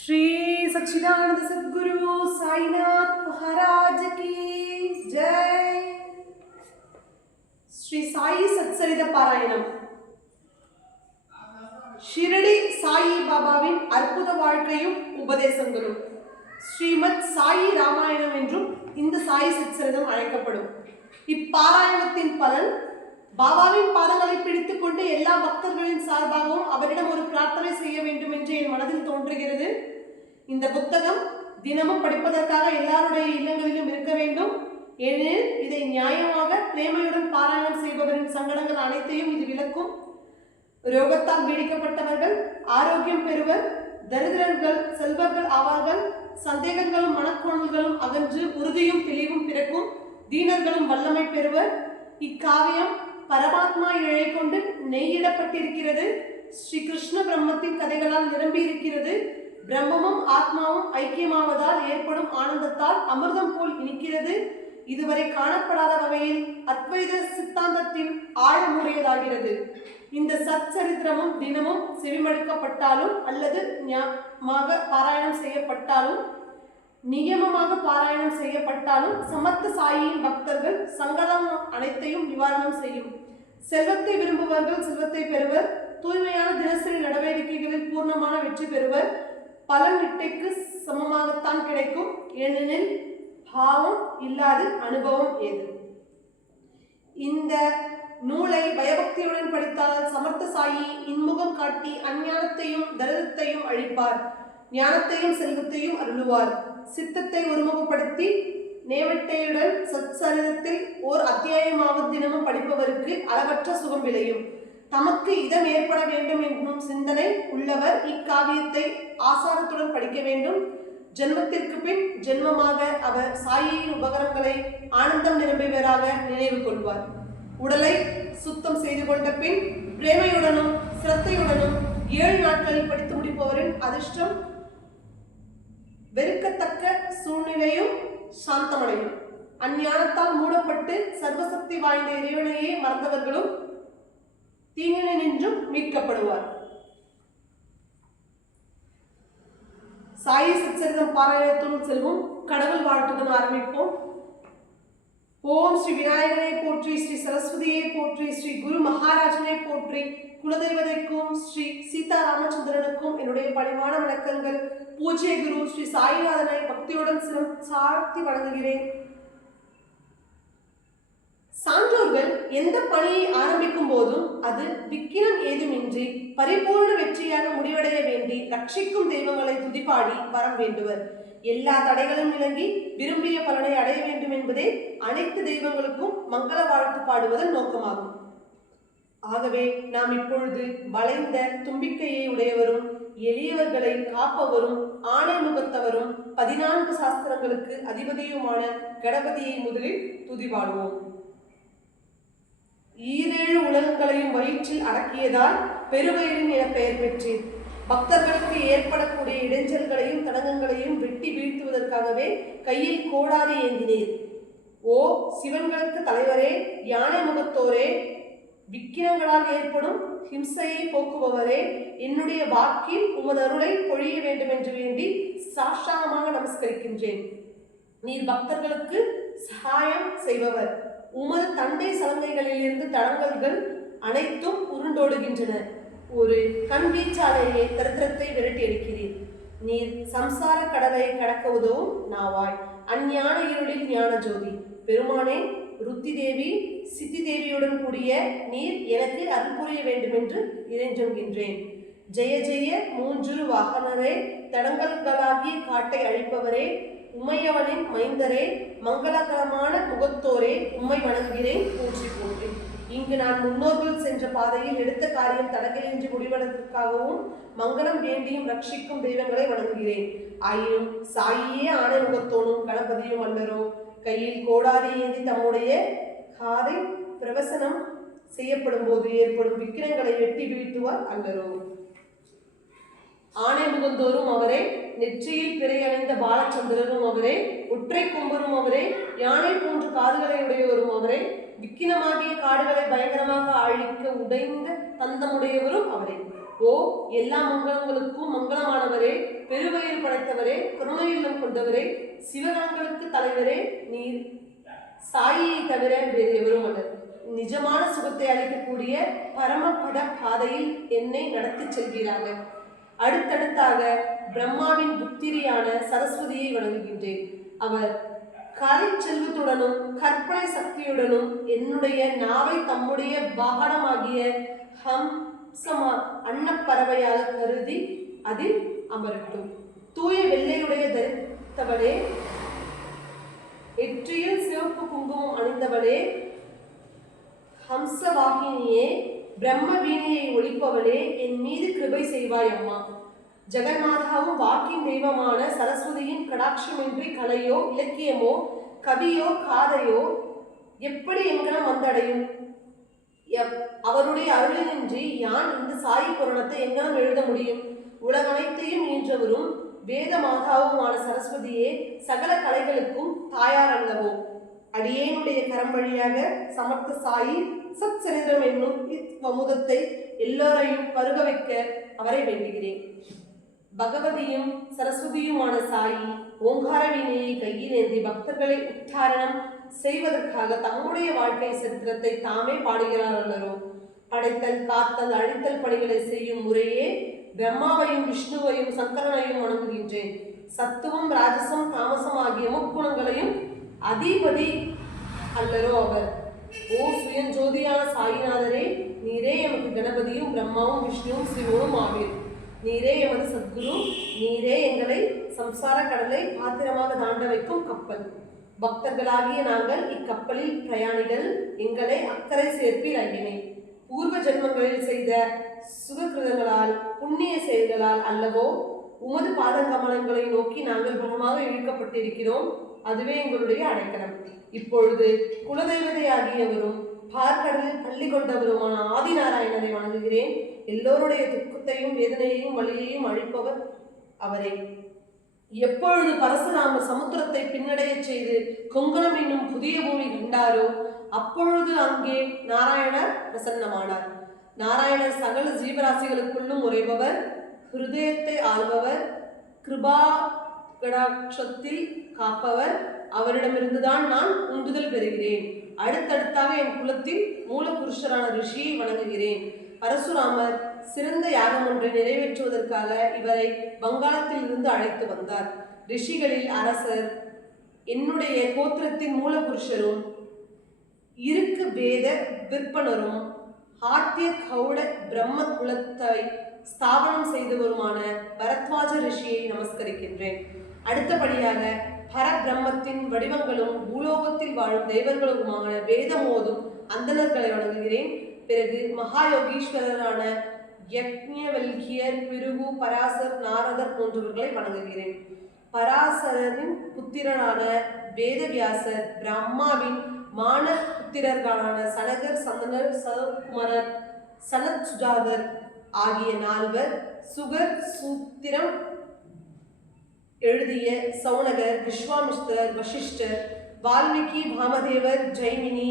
श्री सच्चिदानंद सद्गुरु साईनाथ महाराज की जय। श्री साई सत्सरित पारायणम ஷிரடி சாயி பாபாவின் அற்புத வாழ்க்கையும் உபதேசங்களும் ஸ்ரீமத் சாயி ராமாயணம் என்றும் இந்த சாயி சத்சரிதம் அழைக்கப்படும். இப்பாராயணத்தின் பலன் பாபாவின் பாதங்களை பிடித்துக் கொண்டு எல்லா பக்தர்களின் சார்பாகவும் அவரிடம் ஒரு பிரார்த்தனை செய்ய வேண்டும் என்று என் மனதில் தோன்றுகிறது. இந்த புத்தகம் தினமும் படிப்பதற்காக எல்லாருடைய இல்லங்களிலும் இருக்க வேண்டும். ஏனெனில் இதை நியாயமாக பிரேமையுடன் பாராயணம் செய்பவரின் சங்கடங்கள் அனைத்தையும் இது விளக்கும். ரோகத்தால் பீடிக்கப்பட்டவர்கள் ஆரோக்கியம் பெறுவர், தரித்திரர்கள் செல்வர்கள் ஆவார்கள், சந்தேகங்களும் மனக்கோணல்களும் அகன்று உறுதியும் தெளிவும் பிறக்கும், தீனர்களும் வல்லமை பெறுவர். இக்காவியம் பரமாத்மா இழை கொண்டு நெய்யிடப்பட்டிருக்கிறது. ஸ்ரீ கிருஷ்ண பிரம்மத்தின் கதைகளால் நிரம்பி இருக்கிறது. பிரம்மமும் ஆத்மாவும் ஐக்கியமாவதால் ஏற்படும் ஆனந்தத்தால் அமிர்தம் போல் இனிக்கிறது. இதுவரை காணப்படாத வகையில் அத்வைத சித்தாந்தத்தின் ஆழமுடையதாகிறது. இந்த சச்சரித்திரமும் தினமும் செவிமடுக்கப்பட்டாலும் அல்லது பாராயணம் செய்யப்பட்டாலும் நியமமாக பாராயணம் செய்யப்பட்டாலும் சமர்த்த சாயியின் பக்தர்கள் சங்கடம் அனைத்தையும் நிவாரணம் செய்யும். செல்வத்தை விரும்புவர்கள் செல்வத்தை பெறுவர், தூய்மையான தினசரி நடவடிக்கைகளில் பூர்ணமான வெற்றி பெறுவர். பலன் இட்டைக்கு சமமாகத்தான் கிடைக்கும். ஏனெனில் பாவம் இல்லாத அனுபவம் ஏது. இந்த நூலை பயபக்தியுடன் படித்தால் சமர்த்த சாயி இன்முகம் காட்டி அஞ்ஞானத்தையும் தரித்திரத்தையும் அழிப்பார், ஞானத்தையும் செல்வத்தையும் அருளுவார். சித்தத்தை ஒருமுகப்படுத்தி நேவட்டையுடன் சத்சரிதத்தில் ஓர் அத்தியாயமாக தினமும் படிப்பவருக்கு அளவற்ற சுகம் விளையும். தமக்கு இதம் ஏற்பட வேண்டும் என்னும் சிந்தனை உள்ளவர் இக்காவியத்தை ஆசாரத்துடன் படிக்க வேண்டும். ஜென்மத்திற்கு பின் ஜென்மமாக அவர் சாயியின் உபகரணங்களை ஆனந்தம் நிரம்பியவராக நினைவு கொள்வார். உடலை சுத்தம் செய்து கொண்ட பின் பிரேமையுடனும் சிரத்தையுடனும் 7 நாட்களில் படித்து முடிப்பவரின் அதிர்ஷ்டம் வெறுக்கத்தக்க சூழ்நிலையும் சாந்தமடையும். அஞ்ஞானத்தால் மூடப்பட்டு சர்வசக்தி வாய்ந்த இறைவனையே மறந்தவர்களும் தீங்கினின்றும் மீட்கப்படுவார். சாயி சச்சரிதம் பாராயணத்துடன் செல்வோம். கடவுள் வாழ்த்துடன் ஆரம்பிப்போம். ஓம் ஸ்ரீ விநாயகனை போற்றி, ஸ்ரீ சரஸ்வதியை போற்றி, ஸ்ரீ குரு மகாராஜனை போற்றி, குலதெய்வதைக்கும் ஸ்ரீ சீதா ராமச்சந்திரனுக்கும் என்னுடைய பணிவான வணக்கங்கள். பூஜ்ய குரு ஸ்ரீ சாயிநாதனை பக்தியுடன் சாழ்த்தி வணங்குகிறேன். சான்றோர்கள் எந்த பணியை ஆரம்பிக்கும் போதும் அது விக்கினம் ஏதுமின்றி பரிபூர்ண வெற்றியாக முடிவடைய வேண்டி ரட்சிக்கும் தெய்வங்களை துதிப்பாடி வரம் வேண்டுவர். எல்லா தடைகளும் விளங்கி விரும்பிய பலனை அடைய வேண்டும் என்பதே அனைத்து தெய்வங்களுக்கும் மங்கள வாழ்த்து பாடுவதன் நோக்கமாகும். ஆகவே நாம் இப்பொழுது வளைந்த தும்பிக்கையை உடையவரும் எளியவர்களை காப்பவரும் ஆணை முகத்தவரும் 14 சாஸ்திரங்களுக்கு அதிபதியுமான கணபதியை முதலில் துதிபாடுவோம். 7 உலகங்களையும் வயிற்றில் அடக்கியதால் பெருவயிரின் என பெயர் பெற்றேன். பக்தர்களுக்கு ஏற்படக்கூடிய இடைஞ்சல்களையும் தடங்கங்களையும் வெட்டி வீழ்த்துவதற்காகவே கையில் கோடாரி ஏந்தினேன். ஓ சிவன்களுக்கு தலைவரே, யானை முகத்தோரே, விக்கிரங்களால் ஏற்படும் ஹிம்சையை போக்குபவரே, என்னுடைய வாக்கில் உமது அருளை பொழிய வேண்டும் என்று வேண்டி சாஷ்டாங்கமாக நமஸ்கரிக்கின்றேன். நீர் பக்தர்களுக்கு சகாயம் செய்பவர். உமது தண்டை சலங்கைகளிலிருந்து தடங்கல்கள் அனைத்தும் உருண்டோடுகின்றன. ஒரு கண் வீச்சாலேயே தரித்திரத்தை விரட்டி எடுக்கிறீர். நீர் சம்சார கடலை கடக்க உதவும் நாவாய். அஞ்ஞான இருளில் ஞான ஜோதி. பெருமானே, ருத்தி தேவி சித்தி தேவியுடன் கூடிய நீர் எனக்கு அருள் புரிய வேண்டும் என்று இறைஞ்சுகின்றேன். ஜெய ஜெய 3 வாகனரே, தடங்கல்களாகிய காட்டை அழிப்பவரே, உமையவனின் மைந்தரே, மங்களகரமான முகத்தோரே, உம்மை வணங்குகிறேன், போற்றி போற்றி. இங்கு நான் முன்னோர்கள் சென்ற பாதையில் எடுத்த காரியம் தடங்கலின்றி முடிவதற்காகவும் மங்களம் வேண்டியும் ரட்சிக்கும் தெய்வங்களை வணங்குகிறேன். ஆயினும் சாயியே ஆணை முகத்தோனும் கணபதியும் அல்லரோ. கையில் கோடாரி ஏந்தி தம்முடைய காதை பிரவசனம் செய்யப்படும் போது ஏற்படும் விக்கிரங்களை வெட்டி வீழ்த்துவார் அல்லரோ. ஆணை முகந்தோரும் அவரே, நெற்றியில் பிறை அணிந்த பாலச்சந்திரனும் அவரே, ஒற்றை கொம்பரும் அவரே, யானை போன்று காதுகளை உடையவரும் அவரே, விக்கினமாகிய காடுகளை பயங்கரமாக அழிக்க உடைந்த தந்தமுடையவரும் அவரே. ஓ எல்லா மங்களங்களுக்கும் மங்களமானவரே, பெருவயிறு படைத்தவரே, கருணையுள்ளம் கொண்டவரே, சிவகணங்களுக்கு தலைவரே, நீர் சாயியை தவிர வேறு எவரும் அல்லர். நிஜமான சுகத்தை அளிக்கக்கூடிய பரமபத பாதையில் என்னை நடத்தி செல்கிறார்கள். அடுத்தடுத்தாக பிரம்மாவின் புத்திரியான சரஸ்வதியை வணங்குகின்றேன். அவர் கலை செல்வத்துடனும் கற்பனை சக்தியுடனும் என்னுடைய நாவை தம்முடைய வாகனமாகிய ஹம்சமா அன்னப்பறவையாக கருதி அதில் அமரட்டும். தூய வெள்ளையுடைய தரித்தவளே, எற்றியில் சிவப்பு குங்குமம் அணிந்தவளே, ஹம்சவாகினியே, பிரம்ம வீணியை ஒழிப்பவளே, என் மீது கிருபை செய்வாய் அம்மா. ஜெகநாதாவும் வாக்கின் தெய்வமான சரஸ்வதியின் கடாட்சமின்றி கலையோ இலக்கியமோ கவியோ காதையோ எப்படி எங்கனம் வந்தடையும்? அவருடைய அருளினின்றி யான் இந்த சாயி புராணத்தை எங்கனம் எழுத முடியும்? உலகனைத்தையும் ஈன்றவரும் வேத மாதாவுமான சரஸ்வதியே சகல கலைகளுக்கும் தாயார் அல்லவோ? அடியேனுடைய கரம் வழியாக சமர்த்த சாயி சச்சரிதம் என்னும் இவ்வமுதத்தை எல்லோரையும் பருக வைக்க அவரை வேண்டுகிறேன். பகவதியும் சரஸ்வதியுமான சாயி ஓங்கார வீணையை கையிலேந்தி பக்தர்களை உத்தாரணம் செய்வதற்காக தம்முடைய வாழ்க்கை சரித்திரத்தை தாமே பாடுகிறார்களோ? படைத்தல், காத்தல், அழித்தல் பணிகளை செய்யும் முறையே பிரம்மாவையும் விஷ்ணுவையும் சங்கரனையும் வணங்குகின்றேன். சத்துவம், ராஜசம், தாமசம் ஆகிய முக்குணங்களையும் அதிபதி அல்லரோ அவர்? ஓ சுயஞ்சோதியான சாயிநாதரே, நீரே எமக்கு கணபதியும் பிரம்மாவும் விஷ்ணுவும் சிவனும் ஆவீர். நீரே எமது சத்குரு. நீரே எங்களை சம்சார கடலை பாத்திரமாக தாண்ட வைக்கும் கப்பல். பக்தர்களாகிய நாங்கள் இக்கப்பலில் பிரயாணிகள். எங்களை அக்கறை சேர்ப்பீர் ஐயனே. பூர்வ ஜென்மங்களில் செய்த சுககிருதங்களால் புண்ணிய செயல்களால் அல்லவோ உமது பாதங்கமலங்களை நோக்கி நாங்கள் பலமாக இழுக்கப்பட்டிருக்கிறோம். அதுவே எங்களுடைய அடைக்கலம். இப்பொழுது குலதெய்வதையாகியவரும் பார்க்கடலில் பள்ளி கொண்டவருமான ஆதிநாராயணரை வணங்குகிறேன். எல்லோருடைய துக்கத்தையும் வேதனையையும் வலியையும் அழிப்பவர் அவரை. எப்பொழுது பரசுராமர் சமுத்திரத்தை பின்னடைய செய்து கொங்கணம் என்னும் புதிய பூமி கண்டாரோ அப்பொழுது அங்கே நாராயணர் பிரசன்னமானார். நாராயணர் சகல ஜீவராசிகளுக்குள்ளும் உறைபவர், ஹிருதயத்தை ஆள்பவர், கிருபா கடாட்சத்தில் காப்பவர். அவரிடமிருந்துதான் நான் உந்துதல் பெறுகிறேன். அடுத்தடுத்தாக என் குலத்தில் மூல புருஷரான ரிஷியை வணங்குகிறேன். பரசுராமர் சிறந்த யாகம் ஒன்றை நிறைவேற்றுவதற்காக இவரை வங்காளத்தில் இருந்து அழைத்து வந்தார். ரிஷிகளில் அரசர், என்னுடைய கோத்திரத்தின் மூல புருஷரும் இருக்கு வேத விற்பனரும் ஆத்திய கௌட பிரம்ம குலத்தை ஸ்தாபனம் செய்தவருமான பரத்வாஜ ரிஷியை நமஸ்கரிக்கின்றேன். அடுத்தபடியாக பரபிரம்மத்தின் வடிவங்களும் பூலோகத்தில் வாழும் தேவர்களுக்குமான வேதமோதும் அந்தணர்களை வணங்குகிறேன். பிறகு மகாயோகீஸ்வரரான யக்ஞவல்கியர், பிருகு, பராசர், நாரதர் போன்றவர்களை வணங்குகிறேன். பராசரின் புத்திரனான வேதவியாசர், பிரம்மாவின் மான புத்திரர்களான சனகர், சந்தனர், சகுமரர், சனத் சுஜாதர் ஆகிய நால்வர், சுகர் சூத்திரம் எழுதிய சௌனகர், விஸ்வாமிஸ்தர், வசிஷ்டர், வால்மீகி, பாமதேவர், ஜெய்மினி,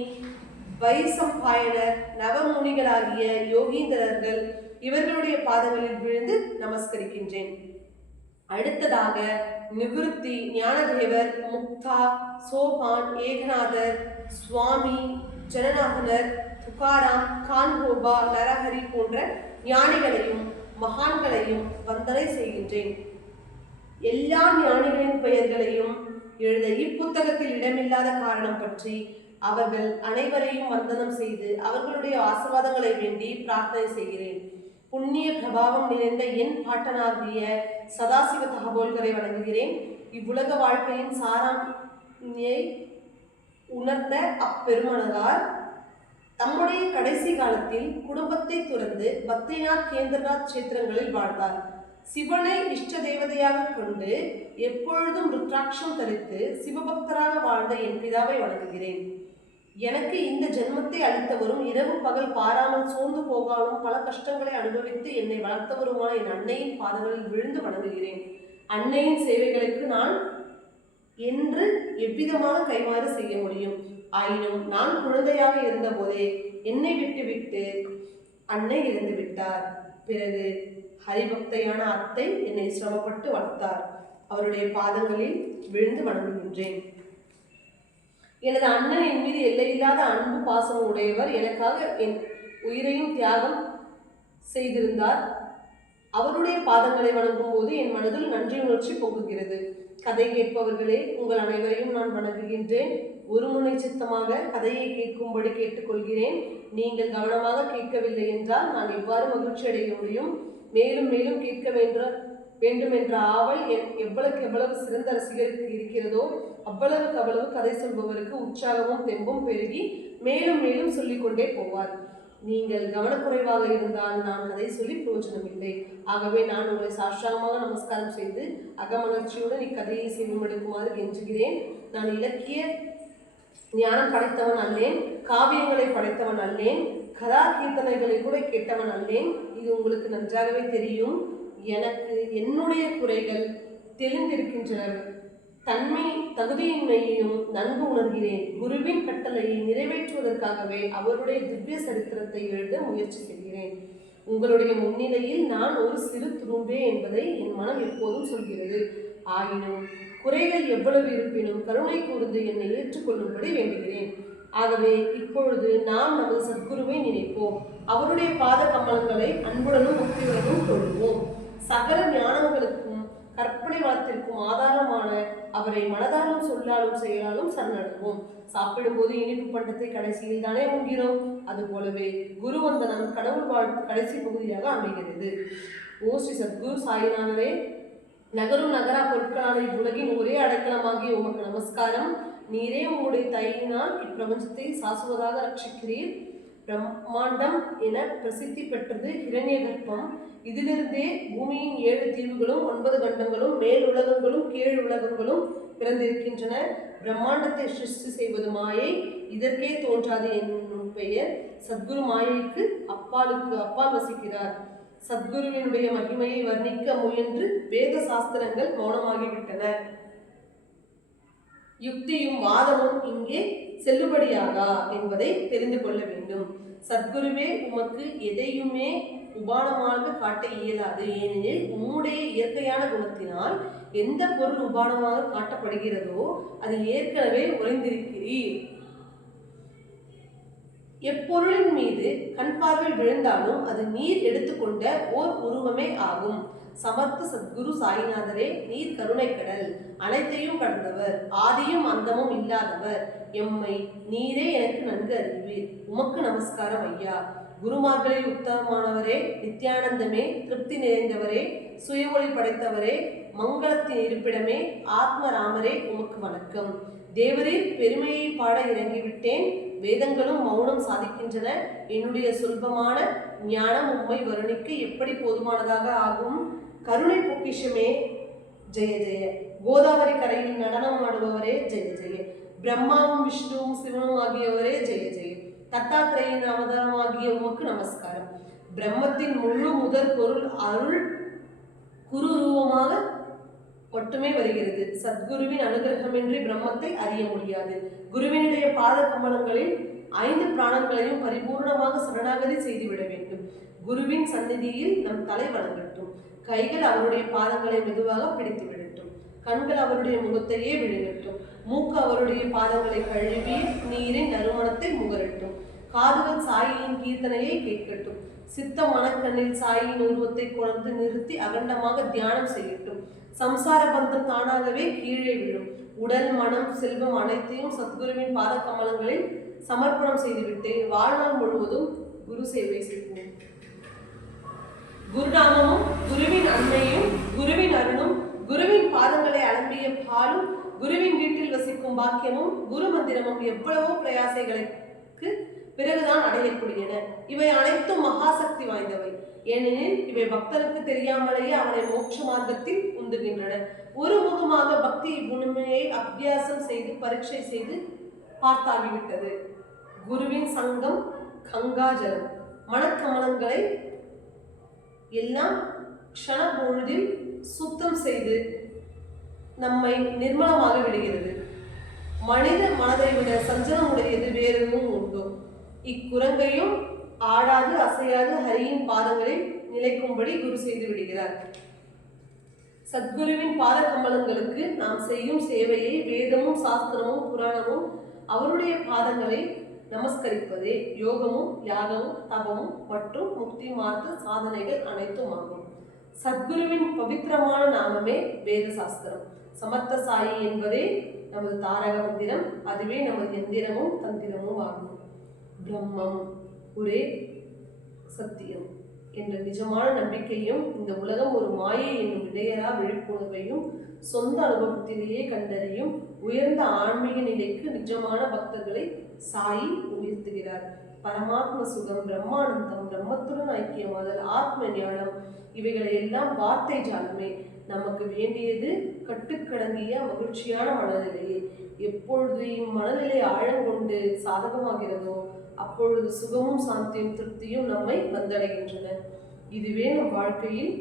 வைசம்பாயனர், நவமுனிகளாகிய யோகீந்திரர்கள் இவர்களுடைய பாதங்களில் விழுந்து நமஸ்கரிக்கின்றேன். அடுத்ததாக நிவிருத்தி, ஞானதேவர், முக்தா, சோபான், ஏகநாதர், சுவாமி, ஜனநாதனர், துகாராம், கான்கோபா, நரஹரி போன்ற ஞானிகளையும் மகான்களையும் வந்தனை செய்கின்றேன். எல்லா ஞானிகளின் பெயர்களையும் எழுத இப்புத்தகத்தில் இடமில்லாத காரணம் பற்றி அவர்கள் அனைவரையும் வந்தனம் செய்து அவர்களுடைய ஆசீர்வாதங்களை வேண்டி பிரார்த்தனை செய்கிறேன். புண்ணிய பிரபாவம் நிறைந்த என் பாட்டனாகிய சதாசிவ தகவல்களை வழங்குகிறேன். இவ்வுலக வாழ்க்கையின் சாராம்யை உணர்ந்த அப்பெருமனதார் தம்முடைய கடைசி காலத்தில் குடும்பத்தை துறந்து பத்ரிநாத், கேந்திரநாத் கஷேத்திரங்களில் வாழ்ந்தார். சிவனை இஷ்ட தேவதையாக கொண்டு எப்பொழுதும் ருத்ராட்சம் தரித்து சிவபக்தராக வாழ்ந்த என் பிதாவை வணங்குகிறேன். எனக்கு இந்த ஜென்மத்தை அளித்தவரும் இரவு பகல் பாராமல் சோர்ந்து போகாமல் பல கஷ்டங்களை அனுபவித்து என்னை வளர்த்தவருமான என் அன்னையின் பாதங்களில் விழுந்து வணங்குகிறேன். அன்னையின் சேவைகளுக்கு நான் என்று எவ்விதமாக கைமாறு செய்ய முடியும்? ஆயினும் நான் குழந்தையாக இருந்த போதே என்னை விட்டு அன்னை இறந்து விட்டார். பிறகு ஹரிபக்தையான அத்தை என்னை சிரமப்பட்டு வளர்த்தார். அவருடைய பாதங்களில் விழுந்து வணங்குகின்றேன். எனது அண்ணன் என் மீது எல்லையில்லாத அன்பு பாசம் உடையவர். எனக்காக என் உயிரையும் தியாகம் செய்திருந்தார். அவருடைய பாதங்களை வணங்கும் போது என் மனதில் நன்றி உணர்ச்சி பொங்குகிறது. கதை கேட்பவர்களே, உங்கள் அனைவரையும் நான் வணங்குகின்றேன். ஒரு முனை சித்தமாக கதையை கேட்கும்படி கேட்டுக்கொள்கிறேன். நீங்கள் கவனமாக கேட்கவில்லை என்றால் நான் எவ்வாறு மகிழ்ச்சி அடைய முடியும்? மேலும் மேலும் கேட்க வேண்டும் என்ற ஆவல் எவ்வளவுக்கு எவ்வளவு சிறந்த ரசிகருக்கு இருக்கிறதோ அவ்வளவுக்கு அவ்வளவு கதை சொல்பவருக்கு உற்சாகமும் தெம்பும் பெருகி மேலும் மேலும் சொல்லிக்கொண்டே போவார். நீங்கள் கவனக்குறைவாக இருந்தால் நான் கதை சொல்லி பிரயோஜனம் இல்லை. ஆகவே நான் உங்களை சாஷ்டாங்கமாக நமஸ்காரம் செய்து அகமலர்ச்சியுடன் இக்கதையை செய்யும்படுக்குமாறு கெஞ்சுகிறேன். நான் இலக்கிய ஞானம் படைத்தவன் அல்லேன், காவியங்களை படைத்தவன் அல்லேன், கதா கீர்த்தனைகளை கூட கேட்டவன் அல்லேன். இது உங்களுக்கு நன்றாகவே தெரியும். எனக்கு என்னுடைய குறைகள் தெரிந்திருக்கின்றன. தகுதியின்மையையும் நன்கு உணர்கிறேன். குருவின் கட்டளையை நிறைவேற்றுவதற்காகவே அவருடைய திவ்ய சரித்திரத்தை எழுத முயற்சி செய்கிறேன். உங்களுடைய முன்னிலையில் நான் ஒரு சிறு துரும்பே என்பதை என் மனம் எப்போதும் சொல்கிறது. ஆயினும் குறைகள் எவ்வளவு இருப்பினும் கருணை கூர்ந்து என்னை ஏற்றுக்கொள்ளும்படி வேண்டுகிறேன். ஆகவே இப்பொழுது நாம் நமது சத்குருவை நினைப்போம். அவருடைய பாத கமலங்களை அன்புடனும் பக்தியுடனும் தொழுவோம். சகல ஞானங்களுக்கும் கற்பனை வளத்திற்கும் ஆதாரமான அவரை மனதாலும் சொல்லாலும் செயலாலும் சரணடைவோம். சாப்பிடும்போது இனிப்பு பண்டத்தை கடைசியில் தானே உண்கிறோம். அதுபோலவே குருவந்தனம் கடவுள் வாழ்த்து கடைசி பகுதியாக அமைகிறது. ஓ ஸ்ரீ சத்குரு சாய்நாதரே, நகரும் நகரா பொருட்களான இவ்வுலகின் ஒரே அடைக்கலமாகிய உமக்கு நமஸ்காரம். நீரே உங்களுடைய தயிரினால் இப்பிரபஞ்சத்தை சாசுவதாக ரட்சிக்கிறீர். பிரம்மாண்டம் என பிரசித்தி பெற்றது ஹிரண்ய கர்ப்பம். இதிலிருந்தே பூமியின் 7 தீவுகளும் 9 கண்டங்களும் மேல் உலகங்களும் கீழ் உலகங்களும் பிறந்திருக்கின்றன. பிரம்மாண்டத்தை சிருஷ்டி செய்வது மாயை, இதற்கே தோன்றாது என்னும் பெயர். சத்குரு மாயைக்கு அப்பால் வசிக்கிறார். சத்குருவினுடைய மகிமையை வர்ணிக்க முயன்று வேத சாஸ்திரங்கள் மௌனமாகிவிட்டன. யுக்தியும் வாதமும் இங்கே செல்லுபடியாகா என்பதை தெரிந்து கொள்ள வேண்டும். சத்குருவே, உமக்கு எதையுமே உபானமாக காட்ட இயலாது. ஏனெனில் உம்முடைய இயற்கையான குணத்தினால் எந்த பொருள் உபானமாக காட்டப்படுகிறதோ அதில் ஏற்கனவே உறைந்திருக்கிறீர். எப்பொருளின் மீது கண் பார்வை விழுந்தாலும் அது நீர் எடுத்துக்கொண்ட ஓர் உருவமே ஆகும். சமர்த்த சத்குரு சாய்நாதரே, நீர் கருணை கடல், அனைத்தையும் கடந்தவர், ஆதியும் அந்தமும் இல்லாதவர். எம்மை நீரே எனக்கு நன்கு அறிவீர். உமக்கு நமஸ்காரம் ஐயா. குருமார்களில் உத்தமமானவரே, நித்யானந்தமே, திருப்தி நிறைந்தவரே, சுய ஒளி படைத்தவரே, மங்களத்தின் இருப்பிடமே, ஆத்மராமரே, உமக்கு வணக்கம். தேவரீர் பெருமையை பாட இறங்கிவிட்டேன். வேதங்களும் மௌனம் சாதிக்கின்றன. என்னுடைய சொல்பமான ஞானம் உம்மை வருணிக்க எப்படி போதுமானதாக ஆகும்? கருணை பொக்கிஷமே, ஜெய ஜெய. கோதாவரி கரையில் நடனம் ஆடுபவரே, ஜெய ஜெய. பிரம்மாவும் விஷ்ணுவும் சிவனும் ஆகியவரே, ஜெய ஜெய. தத்தாத்திரேயின் அவதாரமாகிய உமக்கு நமஸ்காரம். பிரம்மத்தின் முழு முதற் பொருள் அருள் குரு ரூபமாக மட்டுமே வருகிறது. சத்குருவின் அனுகிரகமின்றி பிரம்மத்தை அறிய முடியாது. குருவினுடைய பாத கமலங்களில் 5 பிராணங்களையும் பரிபூர்ணமாக சரணாகதி செய்துவிட வேண்டும். குருவின் சந்நிதியில் நம் தலை வணங்கட்டும். கைகள் அவருடைய பாதங்களை மெதுவாக பிடித்து விடட்டும். கண்கள் அவருடைய முகத்தையே விழுகட்டும். மூக்கு அவருடைய பாதங்களை கழுவி நீரின் நறுமணத்தை முகரட்டும். காதுகள் சாயியின் கீர்த்தனையை கேட்கட்டும். சித்தம் மனக்கண்ணில் சாயின் உருவத்தை கொண்டு நிறுத்தி அகண்டமாக தியானம் செய்யட்டும். சம்சார பந்தம் தானாகவே கீழே விழும். உடல், மனம், செல்வம் அனைத்தையும் சத்குருவின் பாத கமலங்களில் சமர்ப்பணம் செய்துவிட்டு வாழ்நாள் முழுவதும் குரு சேவை செய்வோம். குருநாமமும் குருவின் அன்மையும் குருவின் அருளும் குருவின் பாதங்களை அலம்பிய பாலும் குருவின் வீட்டில் வசிக்கும் பாக்கியமும் குரு மந்திரமும் எவ்வளவோ பிரயாசைகளுக்கு பிறகுதான் அடையக்கூடியன. இவை அனைத்தும் மகாசக்தி வாய்ந்தவை. ஏனெனில் இவை பக்தருக்கு தெரியாமலேயே அவனை மோட்ச மார்க்கத்தில் உந்துகின்றன. ஒரு முகமாக பக்தி உண்மையை அபியாசம் செய்து பரீட்சை செய்து பார்த்தாகிவிட்டது. குருவின் சங்கம் கங்காஜலம். மனக்கமலங்களை எல்லாம் க்ஷண பொழுதில் சுத்தம் செய்து நம்மை நிர்மலமாக விடுகிறது. மனித மனதை விட சஞ்சலமுடையது வேறெதுவும் உண்டோ? இக்குரங்கையும் ஆடாது அசையாது ஹரியின் பாதங்களில் நிலைக்கும்படி குரு செய்து விடுகிறார். சத்குருவின் பாத கமலங்களுக்கு நாம் செய்யும் சேவையை வேதமும் சாஸ்திரமும் புராணமும் அவருடைய பாதங்களை நமஸ்கரிப்பதே யோகமும் யாகமும் தபமும் மற்றும் முக்தி மார்க்க சாதனைகள் அனைத்தும் ஆகும். சத்குருவின் பவித்திரமான நாமமே வேத சாஸ்திரம். சமர்த்த சாயி என்பதே நமது தாரக மந்திரம், அதுவே நமது எந்திரமும் தந்திரமும் ஆகும். பிரம்மம் ஒரே சத்தியம் என்ற நிஜமான நம்பிக்கையும் இந்த உலகம் ஒரு மாயை என்னும் இடையரா விழிப்புணர்வையும் சொந்த அனுபவத்திலேயே கண்டறியும் உயர்ந்த ஆன்மீக நிலைக்கு நிஜமான பக்தர்களை சாயி உயர்த்துகிறார். பரமாத்ம சுகம், பிரம்மானந்தம், பிரம்மத்துடன் ஐக்கியமாதல், ஆத்ம ஞானம் இவைகளை எல்லாம் வார்த்தை ஜாலமே. நமக்கு வேண்டியது கட்டுக்கடங்கிய மகிழ்ச்சியான மனநிலையே. எப்பொழுது இம்மனநிலை ஆழங்கொண்டு சாதகமாகிறதோ அப்பொழுது சுகமும் சாந்தியும் திருப்தியும் நம்மை வந்தடைகின்றன. இதுவே நம் வாழ்க்கையில்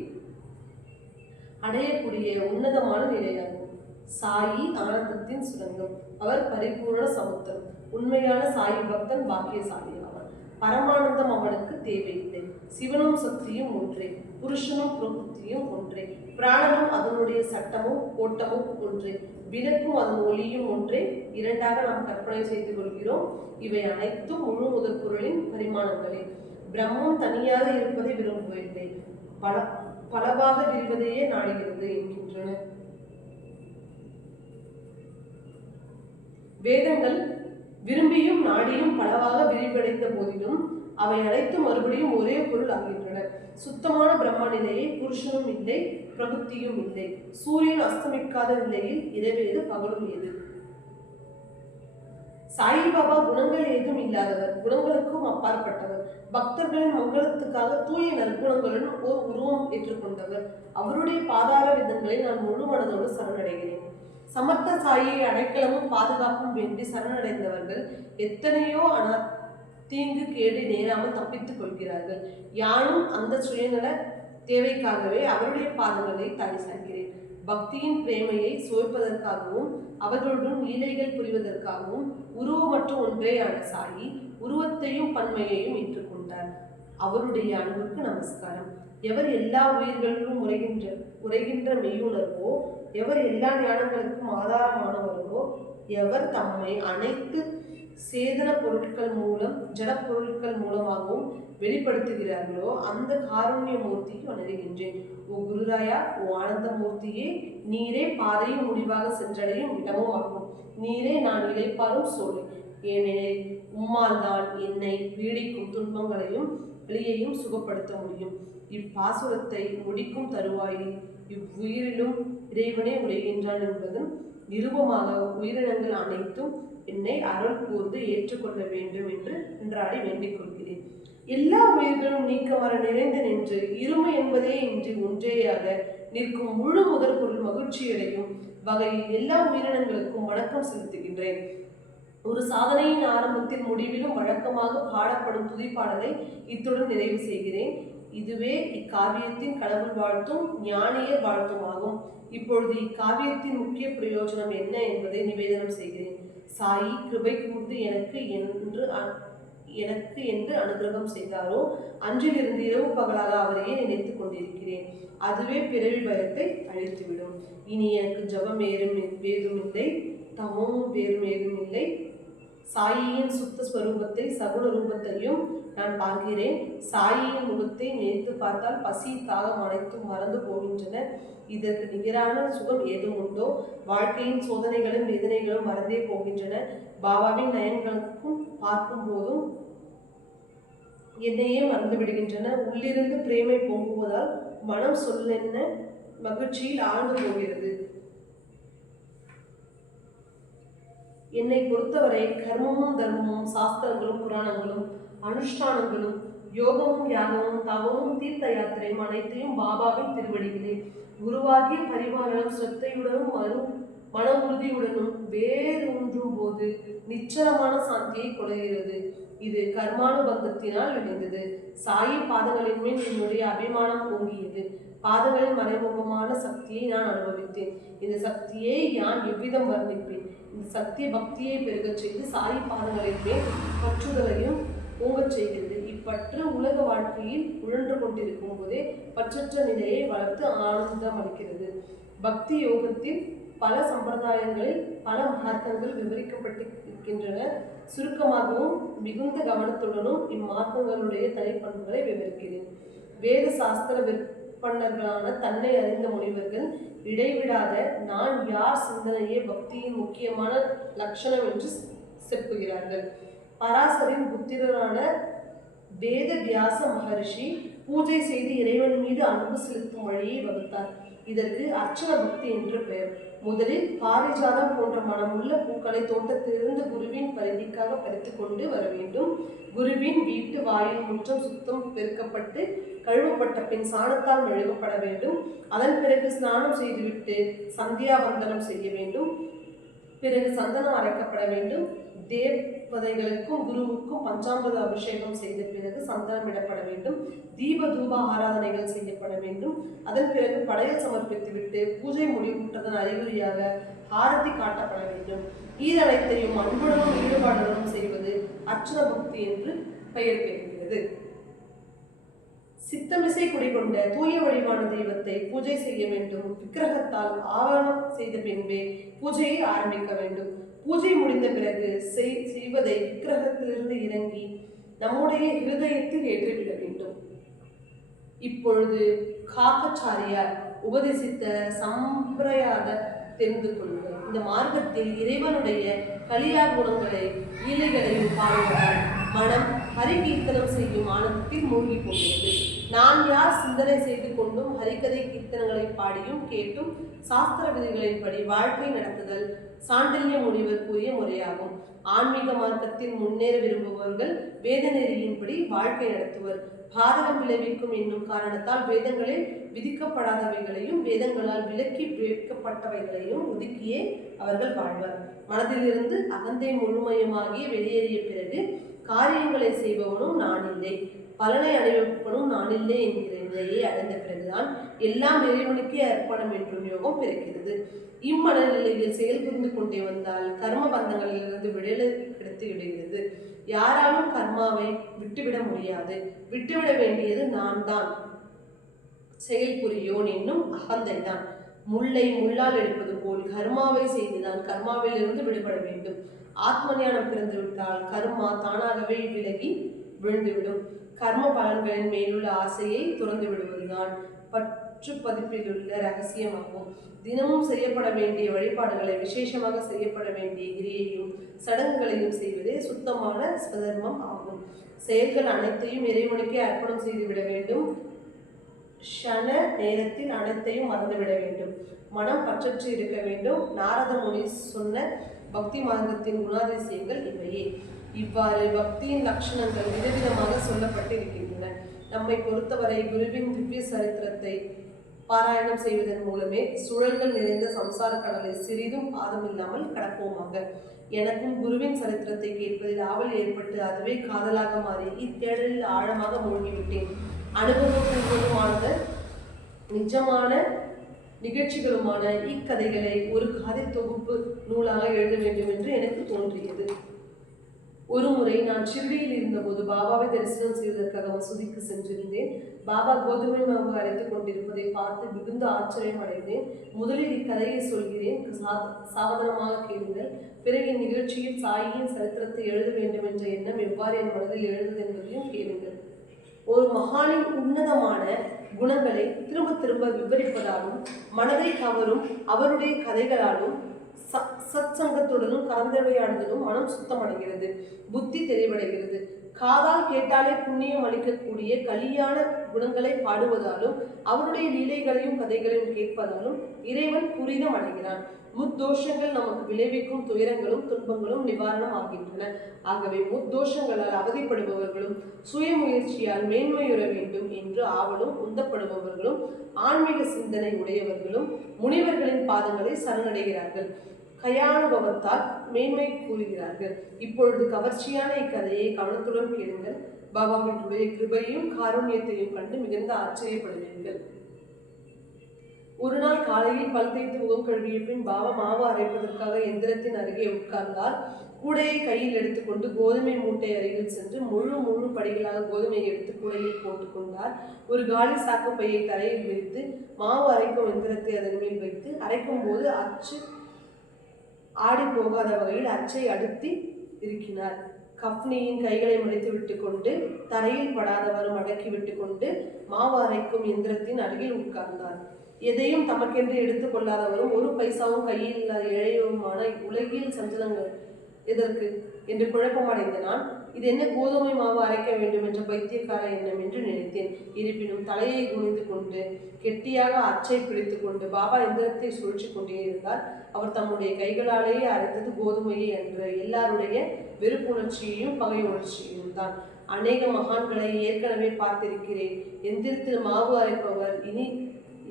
அடையக்கூடிய உன்னதமான நிலையாகும். சாயி ஆனந்தத்தின் சுரங்கம். அவர் பரிபூர்ண சமுத்திரம். உண்மையான சாயி பக்தன் பாக்கியசாலி ஆவான். பரமானந்தம் அவனுக்கு தேவையில்லை. சிவனும் சக்தியும் ஒன்றே, புருஷனும் பிரபுத்தியும் ஒன்றே, பிராணனும் அதனுடைய சட்டமும் ஓட்டமும் ஒன்றே, விளக்கும் அதன் ஒளியும் ஒன்றே. இரண்டாக நாம் கற்பனை செய்து கொள்கிறோம். இவை அனைத்தும் முழு முதற் பொருளின் பரிமாணங்களே. பிரம்மம் தனியாக இருப்பதை விரும்பவில்லை, பலவாக விரிவதையே நாடுகிறது என்கின்றன. வேதங்கள் விரும்பியும் நாடியும் பலவாக விரிவடைந்த போதிலும் அவை அனைத்தும் மறுபடியும் ஒரே பொருள் ஆகின்றன. சுத்தமான பிரம்ம நிலையை புருஷனும் இல்லை, பிரபுத்தியும் இல்லை. சூரியன் அஸ்தமிக்காத நிலையில் இரவேது பகலும் ஏது. சாயிபாபா குணங்கள் ஏதும் இல்லாதவர், குணங்களுக்கும் அப்பாற்பட்டவர். பக்தர்களின் மங்களத்துக்காக தூய நற்குணங்களுடன் ஓர் உருவம் ஏற்றுக்கொண்டவர். அவருடைய பாதார விதங்களை நான் முழு மனதோடு சரணடைகிறேன். சமர்த்த சாயை அடைக்கலமும் பாதுகாப்பும் வேண்டி சரணடைந்தவர்கள் எத்தனையோ தீங்கு கேடு நேராமல் தப்பித்துக் கொள்கிறார்கள். யானும் அந்த சுயநல தேவைக்காகவே அவருடைய பாதங்களை தாய் சாய்கிறேன். பக்தியின் பிரேமையை சுவைப்பதற்காகவும் அவர்களுடன் லீலைகள் புரிவதற்காகவும் உருவமற்ற ஒன்றேயான சாயி உருவத்தையும் பன்மையையும் ஏற்றுக்கொண்டார். அவருடைய அன்புக்கு நமஸ்காரம். எவர் எல்லா உயிர்களிலும் உரைகின்ற மெய்யுணர்வோ, எவர் எல்லா ஞானங்களுக்கும் ஆதாரமானவர்களோ, எவர் தம்மை அனைத்து சேதன பொருட்கள் மூலம் ஜட பொருட்கள் மூலமாகவும் வெளிப்படுத்துகிறார்களோ அந்த காருண்ய மூர்த்திக்கு வணங்குகின்றேன். ஓ குருராயா, ஓ ஆனந்த மூர்த்தியே, நீரே பாதையும் முடிவாக சென்றடையும் இடமும் ஆகும். நீரே நான் இளைப்பாறும் சோலை. ஏனெனில் உம்மால் தான் என்னை பீடிக்கும் துன்பங்களையும் வலியையும் சுகப்படுத்த முடியும். இப்பாசுரத்தை முடிக்கும் தருவாயில் இவ்வுயிரிலும் இறைவனே உரைகின்றான் என்பதும் நிருபமாக உயிரினங்கள் அனைத்தும் என்னை அருள் கூர்ந்து ஏற்றுக்கொள்ள வேண்டும் என்று என்றாடி வேண்டிக் கொள்கிறேன். எல்லா உயிர்களும் நீக்கமர நிறைந்து நின்று இருமை என்பதே இன்றி ஒன்றேயாக நிற்கும் முழு முதற் பொருள் மகிழ்ச்சியடையும் வகையில் எல்லா உயிரினங்களுக்கும் வணக்கம் செலுத்துகின்றேன். ஒரு சாதனையின் ஆரம்பத்தில் முடிவிலும் வழக்கமாக பாடப்படும் துதிப்பாடலை இத்துடன் நிறைவு செய்கிறேன். இதுவே இக்காவியத்தின் கடவுள் வாழ்த்தும் ஞானியர் வாழ்த்தும் ஆகும். இப்பொழுது இக்காவியத்தின் முக்கிய பிரயோஜனம் என்ன என்பதை நிவேதனம் செய்கிறேன். சாயி கிருபை கூர்ந்து எனக்கு என்று அனுகிரகம் செய்தாரோ அன்றிலிருந்து இரவு பகலாக அவரையே நினைத்துக் கொண்டிருக்கிறேன். அதுவே பிறவி பயத்தை அழித்துவிடும். இனி எனக்கு ஜபம் வேறும் இல்லை, தமமும் வேறும் ஏதும் இல்லை. சாயியின் சுத்த ஸ்வரூபத்தை சகுண ரூபத்தையும் நான் பார்க்கிறேன். சாயியின் முகத்தை நினைத்து பார்த்தால் பசி தாகம் அனைத்தும் மறந்து போகின்றன. இதற்கு நிகரான சுகம் ஏதும் உண்டோ? வாழ்க்கையின் சோதனைகளும் வேதனைகளும் மறந்தே போகின்றன. பாபாவின் நயன்களுக்கும் பார்க்கும் போதும் என்னையே மறந்து விடுகின்றன. உள்ளிருந்து பிரேமை பொங்குவதால் மனம் சொல்லென்ன மகிழ்ச்சியில் ஆழ்ந்து போகிறது. என்னை பொறுத்தவரை கர்மமும் தர்மமும் சாஸ்திரங்களும் புராணங்களும் அனுஷ்டானங்களும் யோகமும் யாகமும் தவமும் தீர்த்த யாத்திரையும் அனைத்தையும் பாபாவின் திருவடிகளே. குருவாகிய பரிமாணம் சிரத்தையுடனும் மன உறுதியுடனும் வேரூன்றும் போது நிச்சலமான சாந்தியை கொள்கிறது. இது கர்மானுபந்தத்தினால் விளைந்தது. சாயி பாதங்களின் மேல் என்னுடைய அபிமானம் ஓங்கியது. பாதங்களின் மறைமுகமான சக்தியை நான் அனுபவித்தேன். இந்த சக்தியை யான் எவ்விதம் வர்ணிப்பேன்? இந்த சக்திய பக்தியை பெருகச் செய்து சாயி பாதங்களின் மேல் பற்றுதலையும் ஓங்கச் செய்கிறது. இப்பற்று உலக வாழ்க்கையில் உழன்று கொண்டிருக்கும் போதே பற்றற்ற நிலையை வளர்த்து ஆனந்தம் அளிக்கிறது. பக்தி யோகத்தில் பல சம்பிரதாயங்களில் பல மார்க்கங்கள் விவரிக்கப்பட்டிருக்கின்றன. சுருக்கமாகவும் மிகுந்த கவனத்துடனும் இம்மார்க்கங்களுடைய தனிப்பண்புகளை விவரிக்கிறேன். வேத சாஸ்திர விற்பனர்களான தன்னை அறிந்த முனிவர்கள் இடைவிடாத நான் யார் சிந்தனையே பக்தியின் முக்கியமான லட்சணம் என்று செப்புகிறார்கள். பராசரின் புத்திரரான வேத வியாச மகரிஷி பூஜை செய்து இறைவன் மீது அன்பு செலுத்தும் வழியை வகுத்தார். இதற்கு அர்ச்சன பக்தி என்று பெயர். முதலில் பாரிஜாதம் போன்ற மனமுள்ள பூக்களை தோட்டத்திலிருந்து குருவின் பரிதிக்காக பறித்து கொண்டு வர வேண்டும். குருவின் வீட்டு வாயில் முற்றம் சுத்தம் பெருக்கப்பட்டு கழுவப்பட்ட பின் சாணத்தால் மெழுகப்பட வேண்டும். அதன் பிறகு ஸ்நானம் செய்துவிட்டு சந்தியாவந்தனம் செய்ய வேண்டும். பிறகு சந்தனம் அரைக்கப்பட வேண்டும். தேவதைகளுக்கும் குருவுக்கும் பஞ்சாமிர்த அபிஷேகம் செய்த பிறகு சந்தனமிடப்பட வேண்டும். தீப தூப ஆராதனைகள் செய்யப்பட வேண்டும். அதன் பிறகு படையல் சமர்ப்பித்துவிட்டு பூஜை முடிவுற்றதன் அறிகுறியாக ஆரத்தி காட்டப்பட வேண்டும். ஈரனைத்தையும் அன்புடனும் ஈடுபாடுடனும் செய்வது அர்ச்சன பக்தி என்று பெயர் பெறுகிறது. சித்தமிசை குடிகொண்ட தூய வடிவான தெய்வத்தை பூஜை செய்ய வேண்டும். விக்கிரகத்தால் ஆவரணம் செய்த பின்பே பூஜையை ஆரம்பிக்க வேண்டும். பூஜை முடிந்த பிறகு செய்வதை விக்கிரகத்திலிருந்து இறங்கி நம்முடைய இருதயத்தில் ஏற்றிவிட வேண்டும். இப்பொழுது காக்காச்சாரியார் உபதேசித்த சம்பிரயாத தெரிந்து கொள்ளுங்கள். இந்த மார்க்கத்தில் இறைவனுடைய கலியா குணங்களை லீலைகளையும் பாடுவதால் மனம் ஹரிகீர்த்தனம் செய்யும் ஆனந்தத்தில் மூழ்கி போகிறது. நான் யார் சிந்தனை செய்து கொண்டும் ஹரிகதை கீர்த்தனங்களை பாடியும் கேட்டும் சாஸ்திர விதிகளின்படி வாழ்க்கை நடத்துதல் சாண்டில்ய முனிவர் கூறிய முறையாகும். ஆன்மீக மார்க்கத்தில் முன்னேற விரும்புபவர்கள் வேத நெறியின்படி வாழ்க்கை நடத்துவர். பாதகம் விளைவிக்கும் என்னும் காரணத்தால் வேதங்களில் விதிக்கப்படாதவைகளையும் வேதங்களால் விலக்கி வைக்கப்பட்டவைகளையும் ஒதுக்கியே அவர்கள் வாழ்வர். மனதிலிருந்து அகந்தை முழுமையமாகிய வெளியேறிய பிறகு காரியங்களை செய்பவனும் நான் இல்லை, பலனை அனுபவிப்பனும் நான் இல்லை என்கிற நிலையை அடைந்த பிறகுதான் எல்லாம் இறைவனுக்கே அர்ப்பணம் என்றும் யோகம் பிறக்கிறது. இம்மனநிலையில் செயல் புரிந்து கொண்டே வந்தால் கர்ம பந்தங்களிலிருந்து விடுதலை கிடைத்து விடுகிறது. யாராலும் கர்மாவை விட்டுவிட முடியாது. விட்டுவிட வேண்டியது நான் தான், செயல் புரியோன் என்னும் அகந்தை தான். முல்லை முள்ளால் எடுப்பது போல் கர்மாவை செய்துதான் கர்மாவிலிருந்து விடுபட வேண்டும். ஆத்ம ஞானம் பிறந்துவிட்டால் கர்மா தானாகவே விலகி விழுந்துவிடும். கர்ம பலன்களின் மேலுள்ள ஆசையை துறந்து விடுவதுதான் பற்று பதிப்பிலுள்ள ரகசியமாகும். தினமும் செய்யப்பட வேண்டிய வழிபாடுகளை விசேஷமாக செய்யப்பட வேண்டிய கிரியையும் சடங்குகளையும் செய்வதே சுத்தமான ஸ்வதர்மம் ஆகும். செயல்கள் அனைத்தையும் இறைவனுக்கே அர்ப்பணம் செய்துவிட வேண்டும். க்ஷண நேரத்தில் அனைத்தையும் மறந்துவிட வேண்டும். மனம் பற்றற்று இருக்க வேண்டும். நாரத முனி சொன்ன பக்தி மார்க்கத்தின் குணாதிசயங்கள் இவையே. இவ்வாறு பக்தியின் லட்சணங்கள் விதவிதமாக சொல்லப்பட்டிருக்கின்றன. நம்மை பொறுத்தவரை குருவின் திவ்ய சரித்திரத்தை பாராயணம் செய்வதன் மூலமே சுழல்கள் நிறைந்த சம்சார கடலை சிறிதும் பாதமில்லாமல் கடப்போமாக. எனக்கும் குருவின் சரித்திரத்தை கேட்பதில் ஆவல் ஏற்பட்டு அதுவே காதலாக மாறி இத்தேடலில் ஆழமாக மூழ்கிவிட்டேன். அனுபவபூர்வமான நிஜமான நிகழ்ச்சிகளுமான இக்கதைகளை ஒரு கதை தொகுப்பு நூலாக எழுத வேண்டும் என்று எனக்கு தோன்றியது. ஒரு முறை நான் ஷிர்டியில் இருந்தபோது பாபாவை தரிசனம் செய்வதற்காக மசூதிக்கு சென்றிருந்தேன். பாபா கோதுமை மாவு அரைத்துக் கொண்டிருப்பதை பார்த்து மிகுந்த ஆச்சரியம் அடைந்தேன். முதலில் இக்கதையை சொல்கிறேன், சாவதானமாக கேளுங்கள். பிறகு இந்நிகழ்ச்சியில் சாயியின் சரித்திரத்தை எழுத வேண்டும் என்ற எண்ணம் எவ்வாறு என் மனதில் எழுந்தது என்பதையும் கேளுங்கள். ஒரு மகானின் உன்னதமான குணங்களை திரும்ப திரும்ப விவரிப்பதாலும் மனதை கவரும் அவருடைய கதைகளாலும் சத் சங்கத்துடனும் கலந்துரையாடுதலும் மனம் சுத்தமடைகிறது, புத்தி தெளிவடைகிறது. காதால் கேட்டாலே புண்ணியம் அளிக்கக்கூடிய கலியான குணங்களை பாடுவதாலும் அவருடைய லீலைகளையும் கதைகளையும் கேட்பதாலும் இறைவன் புரிதம் அடைகிறான். முத்தோஷங்கள் நமக்கு விளைவிக்கும் துயரங்களும் துன்பங்களும் நிவாரணம் ஆகின்றன. ஆகவே முத்தோஷங்களால் அவதிப்படுபவர்களும் சுய முயற்சியால் மேன்மையுற வேண்டும் என்று ஆவலும் உந்தப்படுபவர்களும் ஆன்மீக சிந்தனை உடையவர்களும் முனிவர்களின் பாதங்களை சரணடைகிறார்கள். கயானுபவத்தால் மேன்மை கூறுகிறார்கள். இப்பொழுது கவர்ச்சியான இக்கதையை கவனத்துடன் கேளுங்கள். பாபாவினுடைய கிருபையும் காருண்யத்தையும் கண்டு மிகுந்த ஆச்சரியப்படுவீர்கள். ஒரு நாள் காலையில் பல் தேய்த்து முகம் கழுவிய பின் பாபா மாவு அரைப்பதற்காக எந்திரத்தின் அருகே உட்கார்ந்தார். கூடையை கையில் எடுத்துக்கொண்டு கோதுமை மூட்டை அருகில் சென்று முழு படிகளாக கோதுமையை எடுத்து கூடையில் போட்டுக்கொண்டார். ஒரு காலி சாக்கு பையை தரையில் விரித்து மாவு அரைக்கும் எந்திரத்தை அதன் மேல் வைத்து அரைக்கும் போது அச்சு ஆடி போகாத வகையில் அச்சை அடுத்தி இருக்கினார். கப்னியின் கைகளை மடித்து விட்டு கொண்டு தரையில் படாதவாறு மடக்கி விட்டு கொண்டு மாவு அரைக்கும் எந்திரத்தின் அருகில் உட்கார்ந்தார். எதையும் தமக்கென்று எடுத்துக் கொள்ளாதவரும் ஒரு பைசாவும் கையில் இல்லாத ஏழையுமான உலகில் சஞ்சலங்கள் எதற்கு என்று குழப்பமடைந்த நான், இது என்ன கோதுமை மாவு அரைக்க வேண்டும் என்ற பைத்தியக்கார எண்ணம் என்று நினைத்தேன். இருப்பினும் தலையை குனிந்து கொண்டு கெட்டியாக அச்சை பிடித்து கொண்டு பாபா எந்திரத்தை சுழற்சி கொண்டே இருந்தார். அவர் தம்முடைய கைகளாலேயே அரைத்தது கோதுமையை என்ற எல்லாருடைய வெறுப்புணர்ச்சியையும் பகை உணர்ச்சியையும் தான். அநேக மகான்களை ஏற்கனவே பார்த்திருக்கிறேன். எந்திரத்தில் மாவு அரைப்பவர் இனி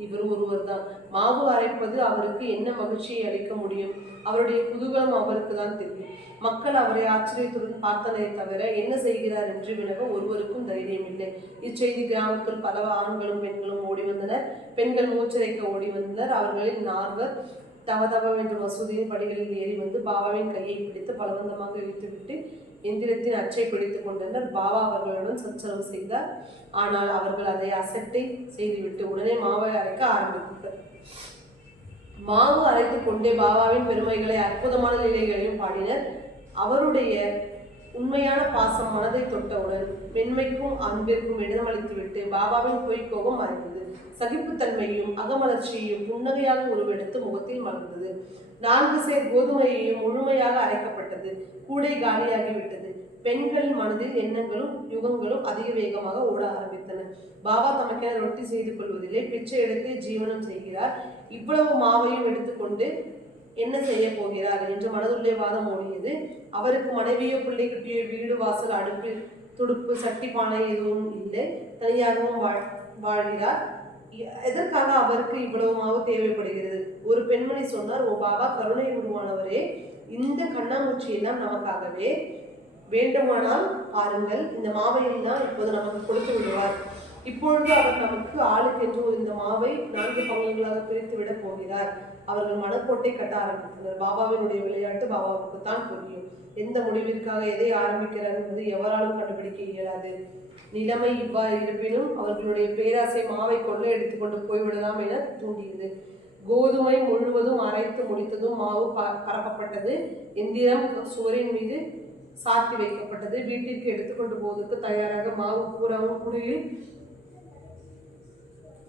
இவர் ஒருவர் தான். மாவு அரைப்பது அவருக்கு என்ன மகிழ்ச்சியை அளிக்க முடியும்? அவருடைய குதூகலம் அவருக்கு தான் தெரியும். மக்கள் அவரை ஆச்சரியத்துடன் பார்த்தனை தவிர என்ன செய்கிறார் என்று வினவ ஒருவருக்கும் தைரியம் இல்லை. இச்செய்தி கிராமத்தில் பல ஆண்களும் பெண்களும் ஓடி வந்தனர். பெண்கள் மூச்சிறைக்க ஓடி வந்தனர். அவர்களில் 4 தவதவென்று மசூதியின் படிகளில் ஏறி வந்து பாபாவின் கையை பிடித்து பலவந்தமாக இழுத்துவிட்டு எந்திரத்தின் அச்சை பிடித்துக் கொண்டனர். பாபா அவர்களுடன் சச்சரவு செய்தார். ஆனால் அவர்கள் அதை அசட்டை செய்துவிட்டு உடனே மாவை அரைக்க ஆரம்பித்தனர். மாவு அரைத்து கொண்டே பாபாவின் பெருமைகளை அற்புதமான நிலைகளையும் பாடினர். அவருடைய உண்மையான பாசம் மனதை தொட்டவுடன் மென்மைக்கும் அன்பிற்கும் இடமளித்துவிட்டு பாபாவின் பொய்க்கோபம் மறைந்தது. சகிப்புத்தன்மையும் அகமலர்ச்சியையும் புன்னகையாக உருவெடுத்து முகத்தில் மலர்ந்தது. 4 சேர் கோதுமையையும் முழுமையாக அரைக்கப்பட்டது. கூடை காலியாகிவிட்டது. பெண்கள் மனதில் எண்ணங்களும் யுகங்களும் அதிக வேகமாக ஓட ஆரம்பித்தன. பாபா தமக்கென ரொட்டி செய்து கொள்வதில்லை, பிச்சை எடுத்து ஜீவனம் செய்கிறார். இவ்வளவு மாவையும் எடுத்துக்கொண்டு என்ன செய்ய போகிறார் என்று மனதுள்ளே வாதம் ஓடியது. அவருக்கு மனைவியோ பிள்ளை குட்டியோ வீடு வாசல் அடுப்பு துடுப்பு சட்டி பானை எதுவும் இல்லை. தனியாகவும் வாழ்கிறார். எதற்காக அவருக்கு இவ்வளவு மாவு தேவைப்படுகிறது? ஒரு பெண்மணி சொன்னார், ஓ பாபா, கருணை உருவானவரே, இந்த கண்ணாமூச்சி எல்லாம் நமக்காகவே. வேண்டுமானால் பாருங்கள், இந்த மாவையெல்லாம் இப்போது நமக்கு கொடுத்து விடுவார். இப்பொழுது அவர் நமக்கு ஆளுக்கு என்று இந்த மாவை 4 பங்குகளாக பிரித்து விட போகிறார். அவர்கள் மனக்கோட்டை கட்ட ஆரம்பித்தனர். பாபாவினுடைய விளையாட்டு பாபாவுக்கு தான் புரியும். எந்த முடிவிற்காக எதை ஆரம்பிக்கிறார் என்பது எவராலும் கண்டுபிடிக்க இயலாது. நிலைமை இவ்வாறு இருப்பினும் அவர்களுடைய பேராசை மாவை கொள்ளை எடுத்துக்கொண்டு போய்விடலாம் என தூண்டியது. கோதுமை முழுவதும் அரைத்து முடித்ததும் மாவு பரப்பப்பட்டது. எந்திரம் சுவரின் மீது சாத்தி வைக்கப்பட்டது. வீட்டிற்கு எடுத்துக்கொண்டு போவதற்கு தயாராக மாவு பூராவும் குடியில்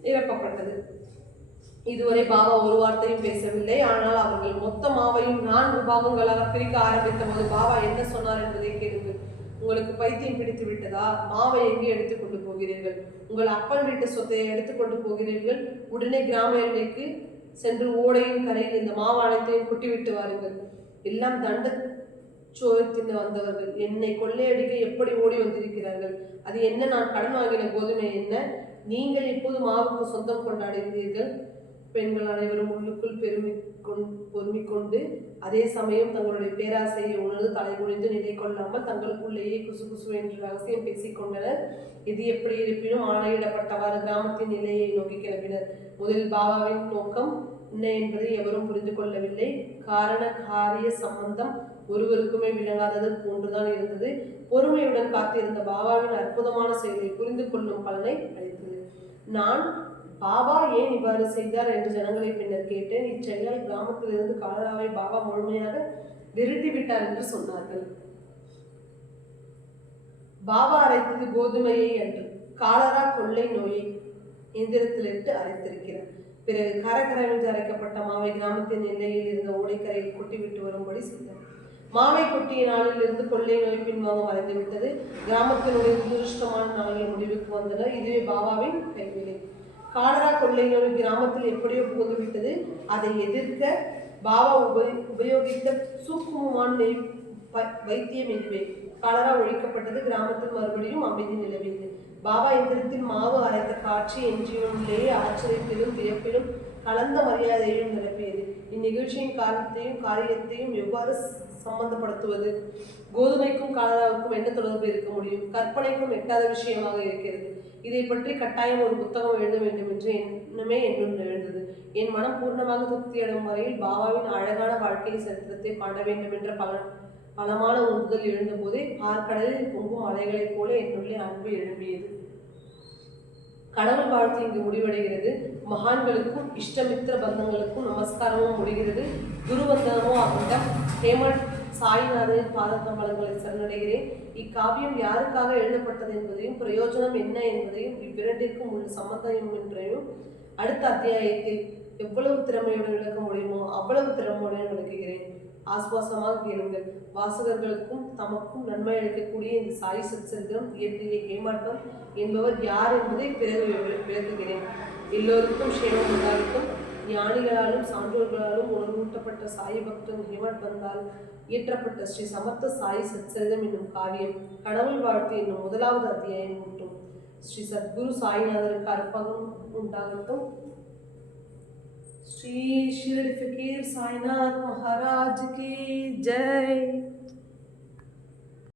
நிரப்பப்பட்டது. இதுவரை பாபா ஒரு வார்த்தையும் பேசவில்லை. ஆனால் அவர்கள் மொத்த மாவையும் 4 பாகங்களாக பிரிக்க ஆரம்பித்த போது பாபா என்ன சொன்னார் என்பதை கேளுங்கள். உங்களுக்கு பைத்தியம் பிடித்து விட்டதா? மாவை எங்கே எடுத்துக்கொண்டு போகிறீர்கள்? உங்கள் அப்பன் வீட்டு சொத்தை எடுத்துக்கொண்டு போகிறீர்கள். உடனே கிராம எல்லைக்கு சென்று ஓடையின் கரையில் இந்த மாவு அனைத்தையும் கொட்டிவிட்டு வாருங்கள். எல்லாம் தண்ட சோறு தின்னு வந்தவர்கள். என்னை கொள்ளையடிக்க எப்படி ஓடி வந்திருக்கிறார்கள்? அது என்ன, நான் கடன் வாங்கின கோதுமை என்ன? நீங்கள் இப்போது மாவுக்கு சொந்தம் கொண்டாடுகிறீர்கள். பெண்கள் அனைவரும் உள்ளுக்குள் பொறுமிக்கொண்டு அதே சமயம் தங்களுடைய பேராசையை உணர்ந்து தலைகுனிந்து நிலை கொள்ளாமல் தங்களுக்குள்ளேயே குசு என்று ரகசியம் பேசிக்கொண்டனர். இது எப்படி இருப்பினும் ஆணையிடப்பட்டவாறு கிராமத்தின் நிலையை நோக்கி கிளம்பினர். முதலில் பாபாவின் நோக்கம் என்ன என்பதை எவரும் புரிந்து கொள்ளவில்லை. காரண காரிய சம்பந்தம் ஒருவருக்குமே விளங்காதது போன்றுதான் இருந்தது. பொறுமையுடன் காத்திருந்த பாபாவின் அற்புதமான செயலை புரிந்து கொள்ளும் பலனை அளித்தது. நான் பாபா ஏன் இவ்வாறு செய்தார் என்று ஜனங்களை பின்னர் கேட்டேன். இச்செயலால் கிராமத்திலிருந்து காலராவை பாபா முழுமையாக விரட்டி விட்டார் என்று சொன்னார்கள். பாபா அரைத்தது கோதுமையை அன்று, காலரா கொள்ளை நோயை எந்திரத்திலிட்டு அரைத்திருக்கிறார். பிறகு கரகரவென்று அரைக்கப்பட்ட மாவை கிராமத்தின் எல்லையில் இருந்த ஓடைக்கரையில் கொட்டிவிட்டு வரும்படி செய்தார். மாவை கொட்டிய நாளில் இருந்து கொள்ளை நோய் பின்வாங்க மறைந்துவிட்டது. கிராமத்தினுடைய துரதிருஷ்டமான நாளில் முடிவுக்கு வந்தனர். இதுவே பாபாவின் கைவினை. காலரா கொள்ளை நோய் கிராமத்தில் எப்படியோ புகுந்துவிட்டது. அதை எதிர்க்க பாபா உபயோகித்த சூக்குமமான வைத்தியம் இதுவே. காலரா ஒழிக்கப்பட்டது. கிராமத்தில் மறுபடியும் அமைதி நிலவியது. பாபா எந்திரத்தில் மாவு அரைத்த காட்சி என் ஜீவனிலேயே ஆச்சரியத்திலும் வியப்பிலும் கலந்த மரியாதையும் நிரப்பியது. இந்நிகழ்ச்சியின் காரணத்தையும் காரியத்தையும் எவ்வாறு சம்பந்தப்படுத்துவது? கோதுமைக்கும் காலராவுக்கும் என்ன தொடர்பு இருக்க முடியும்? கற்பனைக்கும் எட்டாத விஷயமாக இருக்கிறது. இதை பற்றி கட்டாயம் ஒரு புத்தகம் எழுத வேண்டும் என்று எண்ணமே என்னுள் எழுந்தது. என் மனம் பூர்ணமாக திருப்தியடையும் வரையில் பாபாவின் அழகான வாழ்க்கை சரித்திரத்தை பாட வேண்டும் என்ற பலமான உந்துதல் எழுந்தபோதே ஆழ்கடலில் பொங்கும் அலைகளைப் போல என்னுள்ளே அன்பு எழும்பியது. கடவுள் வாழ்த்து இங்கு முடிவடைகிறது. மகான்களுக்கும் இஷ்டமித்திர பந்தங்களுக்கும் நமஸ்காரமும் முடிகிறது. குருவந்தனமோ அகண்டம். ஹேமந்த் சாய்நாதனின் பாத கமலங்களை சரணடைகிறேன். இக்காவியம் யாருக்காக எழுதப்பட்டது என்பதையும் பிரயோஜனம் என்ன என்பதையும் இவ்விரண்டிற்கும் உள்ள சம்பந்தம் என்றையும் அடுத்த அத்தியாயத்தில் எவ்வளவு திறமையுடன் விளக்க முடியுமோ அவ்வளவு திறமையுடன் விளக்குகிறேன். ஆஸ்வாசமாக கேளுங்கள். வாசகர்களுக்கும் தமக்கும் நன்மை அளிக்கக்கூடிய இந்த சாய் சச்சரித்திரம் இயற்றிய ஹேமந்த் என்பவர் யார் என்பதை பிறகு விளக்குகிறேன். எல்லோருக்கும் சேவம் உண்டாகட்டும். ஞானிகளாலும் சான்றோர்களாலும் உணர்வூட்டப்பட்ட சாய் பக்தன் ஹேமந்த் பந்தால் இயற்றப்பட்ட ஸ்ரீ சமர்த்த சாய் சச்சரிதம் என்னும் காவியம் கடவுள் வாழ்த்து என்னும் முதலாவது அத்தியாயம் ஊட்டும். ஸ்ரீ சத்குரு சாய்நாதருக்கு அர்ப்பணம் உண்டாகட்டும். श्री शिरडी फकीर साईनाथ महाराज की जय।